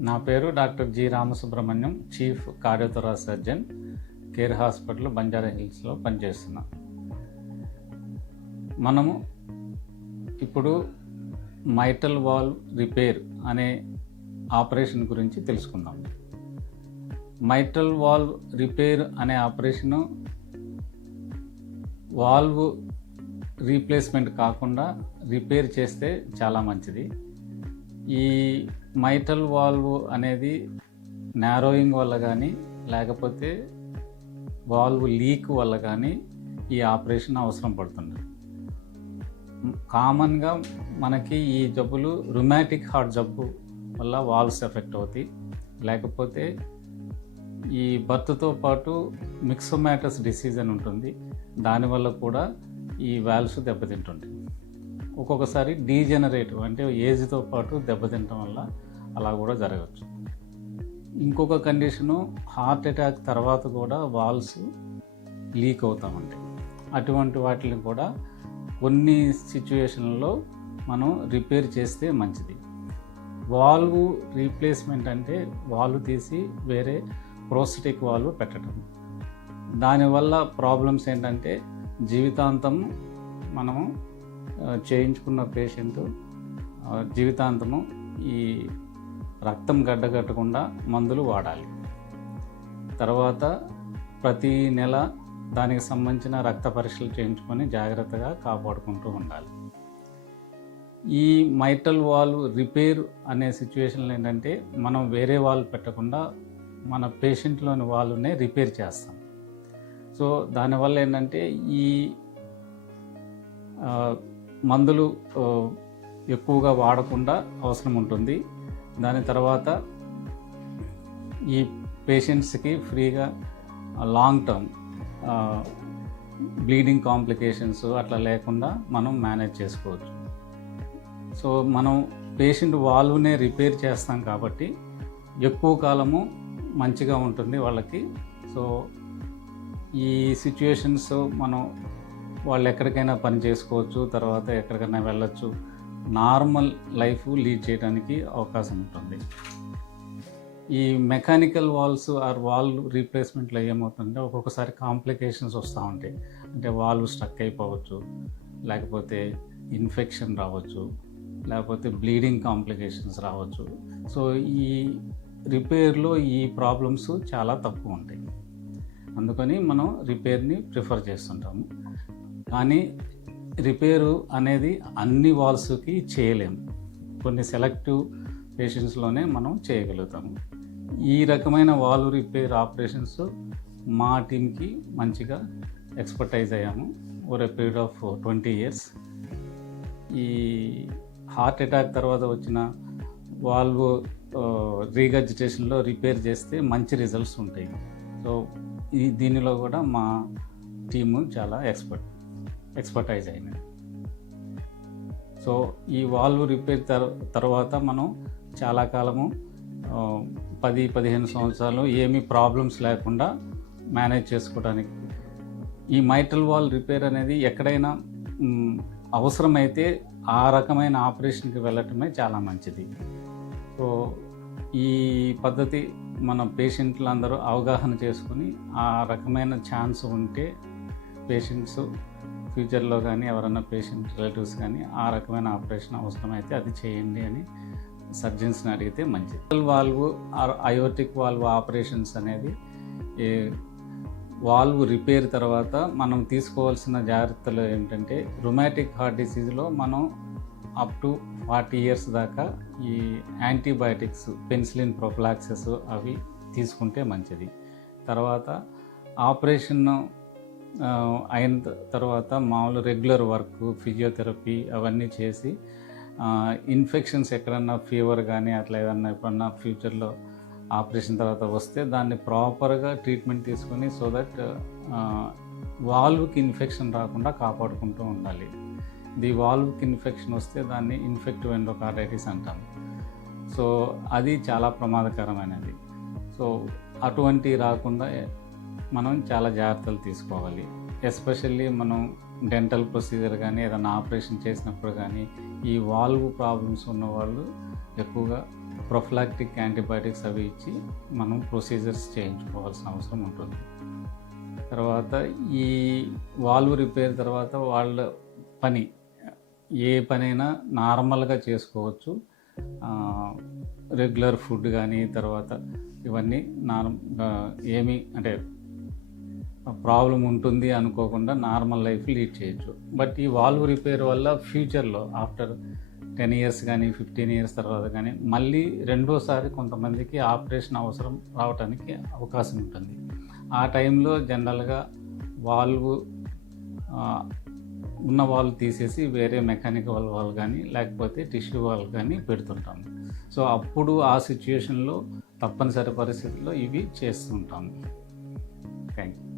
నా పేరు doctor G Ramasubrahmanyam chief cardiothoracic surgeon care hospital Banjara హిల్స్లో పనిచేస్తున్నా. మనము ఇప్పుడు మైటల్ వాల్వ్ రిపేర్ అనే ఆపరేషన్ గురించి తెలుసుకుందాం. మైటల్ వాల్వ్ రిపేర్ అనే ఆపరేషను వాల్వ్ రీప్లేస్మెంట్ కాకుండా రిపేర్ చేస్తే చాలా మంచిది. ఈ మైటల్ వాల్వ్ అనేది నారోయింగ్ వల్ల కానీ లేకపోతే వాల్వ్ లీక్ వల్ల కానీ ఈ ఆపరేషన్ అవసరం పడుతుంది. కామన్గా మనకి ఈ జబ్బులు రుమాటిక్ హార్ట్ జబ్బు వల్ల వాల్వ్స్ ఎఫెక్ట్ అవుతాయి. లేకపోతే ఈ బర్త్తో పాటు మిక్సోమాటస్ డిసీజ్ అని ఉంటుంది. దానివల్ల కూడా ఈ వాల్వ్స్ దెబ్బతింటుంటాయి. ఒక్కొక్కసారి డీజనరేటివ్ అంటే ఏజ్తో పాటు దెబ్బతింటం వల్ల అలా కూడా జరగచ్చు. ఇంకొక కండిషను హార్ట్ అటాక్ తర్వాత కూడా వాల్స్ లీక్ అవుతూ ఉంటాయి అటువంటి వాటిని కూడా కొన్ని సిచ్యువేషన్లో మనం రిపేర్ చేస్తే మంచిది. వాల్వ్ రీప్లేస్మెంట్ అంటే వాల్వ్ తీసి వేరే ప్రోస్టెటిక్ వాల్వ్ పెట్టడం. దానివల్ల ప్రాబ్లమ్స్ ఏంటంటే జీవితాంతం మనము చేయించుకున్న పేషెంట్ జీవితాంతము ఈ రక్తం గడ్డగట్టకుండా మందులు వాడాలి. తర్వాత ప్రతి నెల దానికి సంబంధించిన రక్త పరీక్షలు చేయించుకొని జాగ్రత్తగా కాపాడుకుంటూ ఉండాలి. ఈ మైటల్ వాల్వ్ రిపేర్ అనే సిచ్యువేషన్లో ఏంటంటే మనం వేరే వాల్వ్ పెట్టకుండా మన పేషెంట్లోని వాల్వ్నే రిపేర్ చేస్తాం. సో దానివల్ల ఏంటంటే ఈ మందులు ఎక్కువగా వాడకుండా అవసరం ఉంటుంది. దాని తర్వాత ఈ పేషెంట్స్కి ఫ్రీగా లాంగ్ టర్మ్ బ్లీడింగ్ కాంప్లికేషన్స్ అట్లా లేకుండా మనం మేనేజ్ చేసుకోవచ్చు. సో మనం పేషెంట్ వాల్వ్నే రిపేర్ చేస్తాం కాబట్టి ఎక్కువ కాలము మంచిగా ఉంటుంది వాళ్ళకి. సో ఈ సిచ్యుయేషన్స్ మనం వాళ్ళు ఎక్కడికైనా పని చేసుకోవచ్చు తర్వాత ఎక్కడికైనా వెళ్ళొచ్చు నార్మల్ లైఫ్ లీడ్ చేయడానికి అవకాశం ఉంటుంది. ఈ మెకానికల్ వాల్స్ ఆర్ వాల్ రీప్లేస్మెంట్లో ఏమవుతుందంటే ఒక్కొక్కసారి కాంప్లికేషన్స్ వస్తూ ఉంటాయి. అంటే వాల్వ్ స్ట్రక్ అయిపోవచ్చు లేకపోతే ఇన్ఫెక్షన్ రావచ్చు లేకపోతే బ్లీడింగ్ కాంప్లికేషన్స్ రావచ్చు. సో ఈ రిపేర్లో ఈ ప్రాబ్లమ్స్ చాలా తక్కువ ఉంటాయి. అందుకని మనం రిపేర్ని ప్రిఫర్ చేస్తుంటాము. కానీ రిపేరు అనేది అన్ని వాల్స్కి చేయలేము కొన్ని సెలెక్టివ్ పేషెంట్స్లోనే మనం చేయగలుగుతాము. ఈ రకమైన వాల్వ్ రిపేర్ ఆపరేషన్స్ మా టీంకి మంచిగా ఎక్స్పర్టైజ్ అయ్యాము. Over a period of twenty years. ఈ హార్ట్ అటాక్ తర్వాత వచ్చిన వాల్వ్ రీగజిటేషన్లో రిపేర్ చేస్తే మంచి రిజల్ట్స్ ఉంటాయి. సో ఈ దీనిలో కూడా మా టీము చాలా ఎక్స్పర్ట్. ఎక్స్పర్టైజ్ అయిన. సో ఈ వాల్వ్ రిపేర్ తర్ తర్వాత మనం చాలా కాలము పది పదిహేను సంవత్సరాలు ఏమీ ప్రాబ్లమ్స్ లేకుండా మేనేజ్ చేసుకోవడానికి ఈ మైటల్ వాల్ రిపేర్ అనేది ఎక్కడైనా అవసరమైతే ఆ రకమైన ఆపరేషన్కి వెళ్ళటమే చాలా మంచిది. సో ఈ పద్ధతి మన పేషెంట్లు అందరూ అవగాహన చేసుకుని ఆ రకమైన ఛాన్స్ ఉంటే పేషెంట్స్ ఫ్యూచర్లో కానీ ఎవరైనా పేషెంట్ రిలేటివ్స్ కానీ ఆ రకమైన ఆపరేషన్ అవసరమైతే అది చేయండి అని సర్జన్స్ని అడిగితే మంచిది. Valve or aortic valve operations అనేది ఈ వాల్వ్ రిపేర్ తర్వాత మనం తీసుకోవాల్సిన జాగ్రత్తలు ఏంటంటే రుమాటిక్ హార్ట్ డిసీజ్లో మనం అప్ టు ఫార్టీ ఇయర్స్ దాకా ఈ యాంటీబయాటిక్స్ పెన్సిలిన్ ప్రొఫ్లాక్సెస్ అవి తీసుకుంటే మంచిది. తర్వాత ఆపరేషన్ అయిన తర్వాత మామూలు రెగ్యులర్ వర్క్ ఫిజియోథెరపీ అవన్నీ చేసి ఇన్ఫెక్షన్స్ ఎక్కడన్నా ఫీవర్ కానీ అట్లా ఏదన్నా ఎప్పుడన్నా ఫ్యూచర్లో ఆపరేషన్ తర్వాత వస్తే దాన్ని ప్రాపర్గా ట్రీట్మెంట్ తీసుకొని సో దట్ వాల్వ్కి ఇన్ఫెక్షన్ రాకుండా కాపాడుకుంటూ ఉండాలి. ది వాల్వ్కి ఇన్ఫెక్షన్ వస్తే దాన్ని ఇన్ఫెక్టివ్ ఎండోకార్డైటిస్ అంటాం. సో అది చాలా ప్రమాదకరమైనది. సో అటువంటి రాకుండా మనం చాలా జాగ్రత్తలు తీసుకోవాలి. ఎస్పెషల్లీ మనం డెంటల్ ప్రొసీజర్ కానీ ఏదైనా ఆపరేషన్ చేసినప్పుడు కానీ ఈ వాల్వ్ ప్రాబ్లమ్స్ ఉన్న వాళ్ళు ఎక్కువగా ప్రొఫలాక్టిక్ యాంటీబయాటిక్స్ అవి ఇచ్చి మనం ప్రొసీజర్స్ చేయించుకోవాల్సిన అవసరం ఉంటుంది. తర్వాత ఈ వాల్వ్ రిపేర్ తర్వాత వాళ్ళ పని ఏ పనైనా నార్మల్గా చేసుకోవచ్చు. రెగ్యులర్ ఫుడ్ కానీ తర్వాత ఇవన్నీ నార్మ్ ఏమీ అంటే ప్రాబ్లం ఉంటుంది అనుకోకుండా నార్మల్ లైఫ్ లీడ్ చేయొచ్చు. బట్ ఈ వాల్వ్ రిపేర్ వల్ల ఫ్యూచర్లో ఆఫ్టర్ టెన్ ఇయర్స్ కానీ ఫిఫ్టీన్ ఇయర్స్ తర్వాత కానీ మళ్ళీ రెండోసారి కొంతమందికి ఆపరేషన్ అవసరం రావడానికి అవకాశం ఉంటుంది. ఆ టైంలో జనరల్గా వాల్వ్ ఉన్న వాళ్ళు తీసేసి వేరే మెకానికల్ వాల్ కానీ లేకపోతే టిష్యూ వాళ్ళు కానీ పెడుతుంటాము. సో అప్పుడు ఆ సిచ్యుయేషన్లో తప్పనిసరి పరిస్థితుల్లో ఇవి చేస్తుంటాము. Thank you